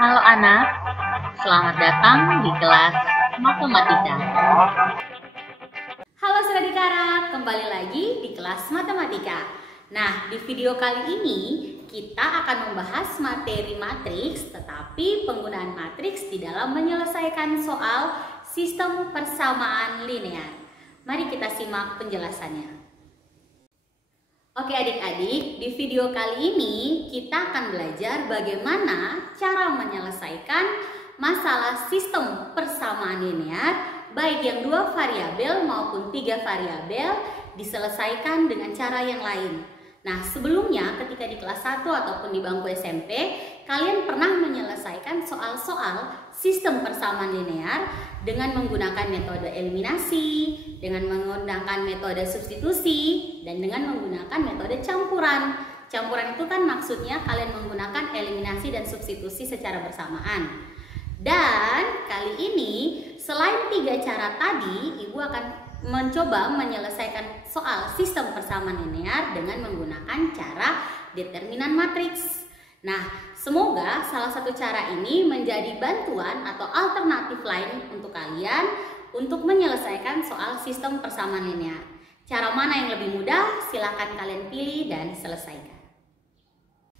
Halo anak, selamat datang di kelas matematika. Halo Saudara, kembali lagi di kelas matematika. Nah, di video kali ini kita akan membahas materi matriks, tetapi penggunaan matriks di dalam menyelesaikan soal sistem persamaan linear. Mari kita simak penjelasannya. Oke adik-adik, di video kali ini kita akan belajar bagaimana cara menyelesaikan masalah sistem persamaan linear baik yang 2 variabel maupun 3 variabel diselesaikan dengan cara yang lain. Nah, sebelumnya ketika di kelas 1 ataupun di bangku SMP, kalian pernah menyelesaikan soal-soal sistem persamaan linear dengan menggunakan metode eliminasi, dengan menggunakan metode substitusi, dan dengan menggunakan metode campuran. Campuran itu kan maksudnya kalian menggunakan eliminasi dan substitusi secara bersamaan. Dan kali ini selain 3 cara tadi, Ibu akan mencoba menyelesaikan soal sistem persamaan linear dengan menggunakan cara determinan matriks. Nah, semoga salah satu cara ini menjadi bantuan atau alternatif lain untuk kalian untuk menyelesaikan soal sistem persamaan linear. Cara mana yang lebih mudah? Silakan kalian pilih dan selesaikan.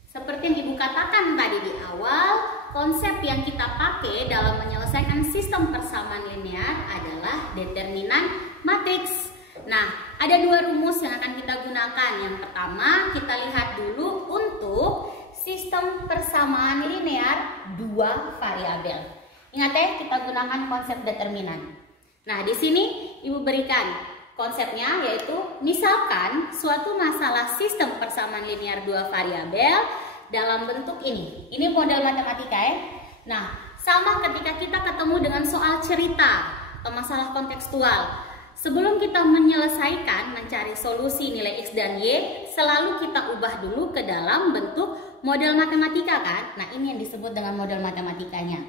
Seperti yang Ibu katakan tadi di awal, konsep yang kita pakai dalam menyelesaikan sistem persamaan linear adalah determinan matriks. Nah, ada 2 rumus yang akan kita gunakan. Yang pertama, kita lihat dulu untuk sistem persamaan linear 2 variabel. Ingat ya, kita gunakan konsep determinan. Nah, di sini Ibu berikan konsepnya, yaitu misalkan suatu masalah sistem persamaan linear 2 variabel dalam bentuk ini. Ini model matematika ya. Nah, sama ketika kita ketemu dengan soal cerita atau masalah kontekstual. Sebelum kita menyelesaikan mencari solusi nilai X dan Y, selalu kita ubah dulu ke dalam bentuk model matematika kan? Nah, ini yang disebut dengan model matematikanya.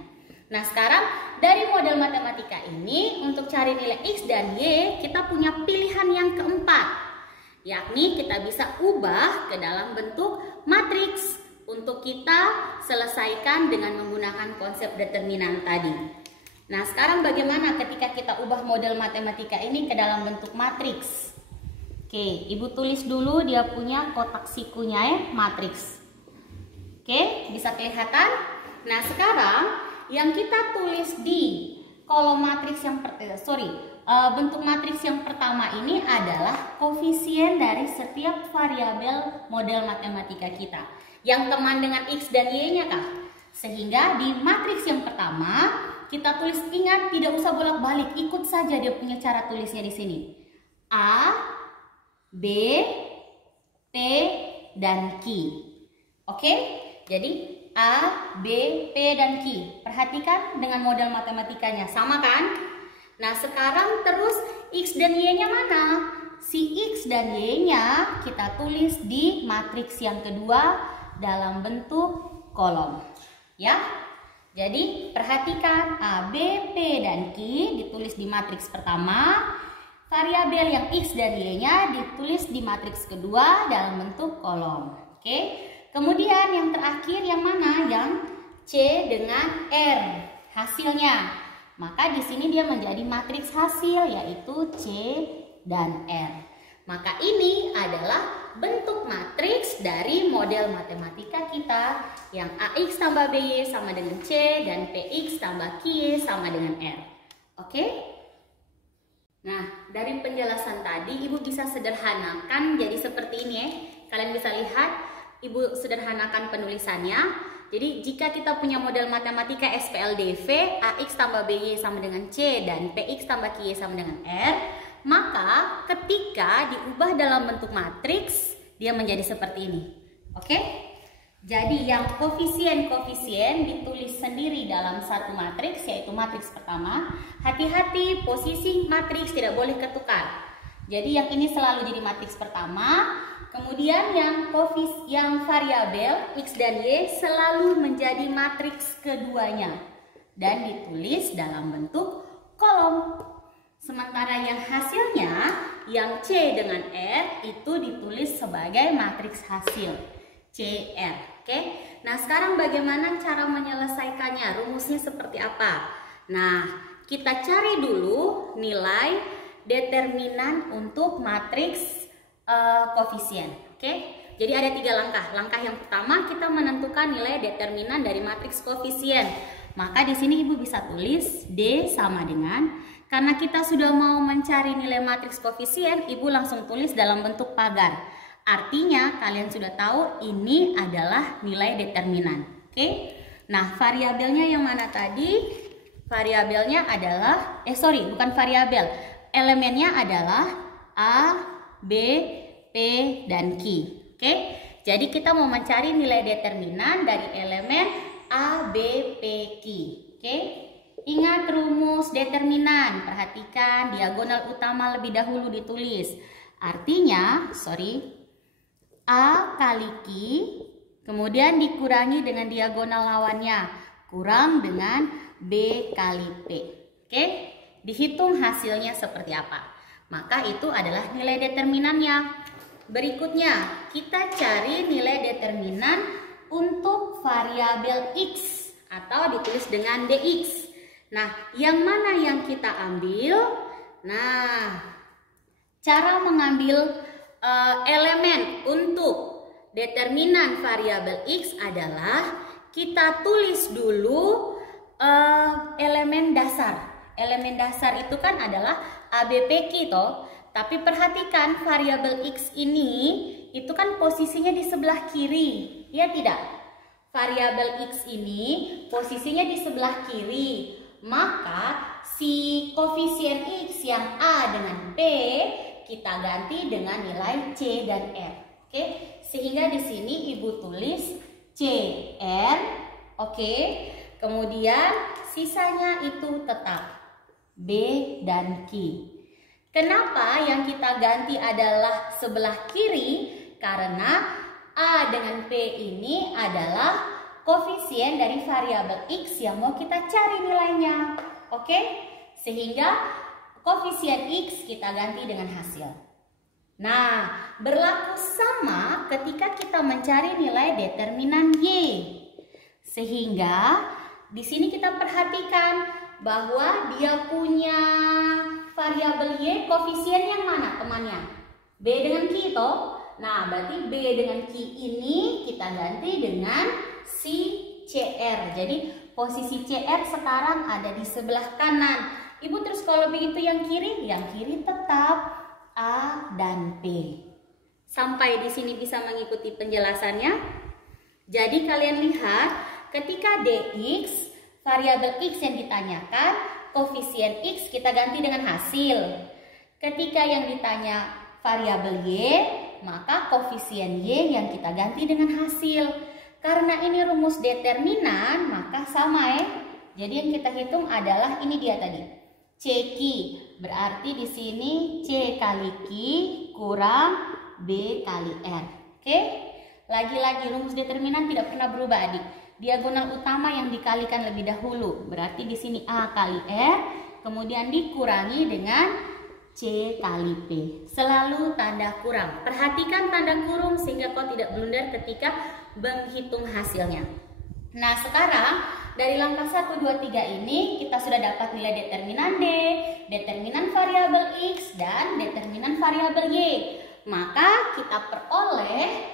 Nah, sekarang dari model matematika ini untuk cari nilai X dan Y, kita punya pilihan yang keempat. Yakni kita bisa ubah ke dalam bentuk matriks untuk kita selesaikan dengan menggunakan konsep determinan tadi. Nah, sekarang bagaimana ketika kita ubah model matematika ini ke dalam bentuk matriks? Oke, Ibu tulis dulu dia punya kotak sikunya ya, matriks. Oke, bisa kelihatan? Nah, sekarang yang kita tulis di kolom matriks yang bentuk matriks yang pertama ini adalah koefisien dari setiap variabel model matematika kita yang teman dengan X dan Y-nya kah? Sehingga di matriks yang pertama kita tulis, ingat tidak usah bolak-balik, ikut saja dia punya cara tulisnya di sini. A, B, T, dan Q. Oke? Jadi A, B, P, dan Q. Perhatikan dengan model matematikanya, sama kan? Nah, sekarang terus X dan Y-nya mana? Si X dan Y-nya kita tulis di matriks yang kedua dalam bentuk kolom. Ya? Jadi perhatikan A, B, P, dan Q ditulis di matriks pertama. Variabel yang X dan Y-nya ditulis di matriks kedua dalam bentuk kolom. Oke. Kemudian yang terakhir yang mana? Yang C dengan R hasilnya. Maka di sini dia menjadi matriks hasil, yaitu C dan R. Maka ini adalah bentuk matriks dari model matematika kita yang AX tambah BY sama dengan C dan PX tambah QY sama dengan R. Oke? Nah, dari penjelasan tadi Ibu bisa sederhanakan jadi seperti ini ya. Kalian bisa lihat Ibu sederhanakan penulisannya. Jadi jika kita punya model matematika SPLDV, AX tambah BY sama dengan C dan PX tambah QY sama dengan R, maka ketika diubah dalam bentuk matriks, dia menjadi seperti ini. Oke? Jadi yang koefisien ditulis sendiri dalam satu matriks, yaitu matriks pertama. Hati-hati, posisi matriks tidak boleh ketukar. Jadi yang ini selalu jadi matriks pertama. Kemudian yang variabel X dan Y selalu menjadi matriks keduanya. Dan ditulis dalam bentuk kolom. Sementara yang hasilnya, yang C dengan R itu ditulis sebagai matriks hasil CR. Oke, Nah, sekarang bagaimana cara menyelesaikannya? Rumusnya seperti apa? Nah, kita cari dulu nilai determinan untuk matriks koefisien. Oke? Jadi ada 3 langkah. Langkah yang pertama kita menentukan nilai determinan dari matriks koefisien. Maka di sini Ibu bisa tulis D sama dengan, karena kita sudah mau mencari nilai matriks koefisien, Ibu langsung tulis dalam bentuk pagar. Artinya kalian sudah tahu ini adalah nilai determinan. Oke? Nah, variabelnya yang mana tadi? Variabelnya adalah, bukan variabel. Elemennya adalah A, B, P, dan Q. Oke? Jadi kita mau mencari nilai determinan dari elemen A, B, P, Q. Oke? Ingat rumus determinan. Perhatikan diagonal utama lebih dahulu ditulis. Artinya, A kali Q, kemudian dikurangi dengan diagonal lawannya, kurang dengan B kali P. Oke? Dihitung hasilnya seperti apa. Maka itu adalah nilai determinannya. Berikutnya, kita cari nilai determinan untuk variabel X atau ditulis dengan DX. Nah, yang mana yang kita ambil? Nah, cara mengambil elemen untuk determinan variabel X adalah kita tulis dulu elemen dasar. Elemen dasar itu kan adalah ABPQ toh. Tapi perhatikan variabel X ini itu kan posisinya di sebelah kiri, ya tidak? Variabel X ini posisinya di sebelah kiri. Maka si koefisien X yang A dengan P kita ganti dengan nilai C dan R. Oke? Sehingga di sini Ibu tulis CR. Oke? Kemudian sisanya itu tetap B dan Q. Kenapa yang kita ganti adalah sebelah kiri? Karena A dengan P ini adalah koefisien dari variabel X yang mau kita cari nilainya. Oke? Sehingga koefisien X kita ganti dengan hasil. Nah, berlaku sama ketika kita mencari nilai determinan Y. Sehingga di sini kita perhatikan bahwa dia punya variabel Y, koefisien yang mana temannya? B dengan Q toh. Nah, berarti B dengan Q ini kita ganti dengan si CR. Jadi posisi CR sekarang ada di sebelah kanan. Ibu terus kalau begitu yang kiri tetap A dan P. Sampai di sini bisa mengikuti penjelasannya. Jadi kalian lihat ketika DX, variabel X yang ditanyakan, koefisien X kita ganti dengan hasil. Ketika yang ditanya variabel Y, maka koefisien Y yang kita ganti dengan hasil. Karena ini rumus determinan, maka sama ya. Jadi yang kita hitung adalah ini dia tadi. CQ, berarti di sini C kali Q kurang B kali R. Oke? Lagi-lagi rumus determinan tidak pernah berubah, Adik. Diagonal utama yang dikalikan lebih dahulu, berarti di sini A kali R, kemudian dikurangi dengan C kali P. Selalu tanda kurang. Perhatikan tanda kurung sehingga kau tidak blunder ketika menghitung hasilnya. Nah, sekarang dari langkah 1, 2, 3 ini kita sudah dapat nilai determinan D, determinan variabel X, dan determinan variabel Y. Maka kita peroleh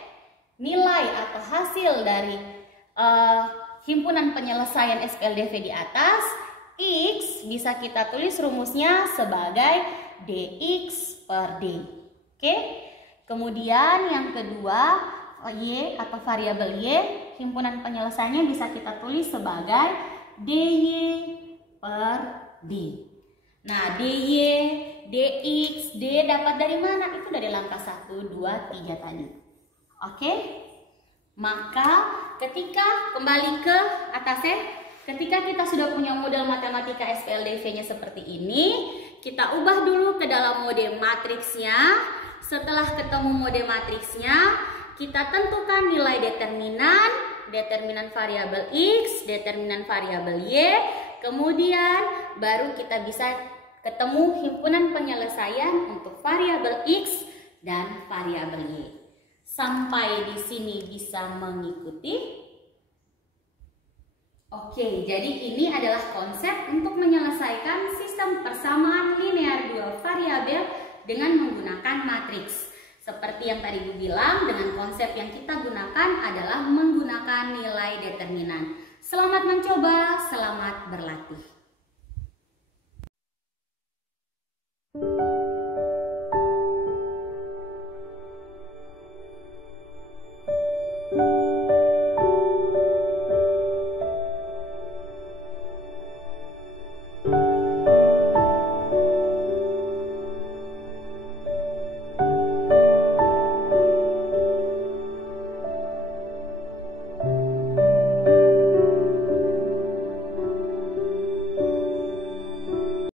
nilai atau hasil dari himpunan penyelesaian SPLDV di atas. X bisa kita tulis rumusnya sebagai dx per d. Oke? Kemudian yang kedua, Y atau variabel Y, himpunan penyelesaiannya bisa kita tulis sebagai dy per d. Nah, dy, dx, d dapat dari mana? Itu dari langkah 1, 2, 3 tadi. Oke? Maka ketika kembali ke atasnya, ketika kita sudah punya model matematika SPLDV-nya seperti ini, kita ubah dulu ke dalam mode matriksnya. Setelah ketemu mode matriksnya, kita tentukan nilai determinan, determinan variabel X, determinan variabel Y, kemudian baru kita bisa ketemu himpunan penyelesaian untuk variabel X dan variabel Y. Sampai di sini bisa mengikuti? Oke, jadi ini adalah konsep untuk menyelesaikan sistem persamaan linear dua variabel dengan menggunakan matriks. Seperti yang tadi Ibu bilang, dengan konsep yang kita gunakan adalah menggunakan nilai determinan. Selamat mencoba, selamat berlatih.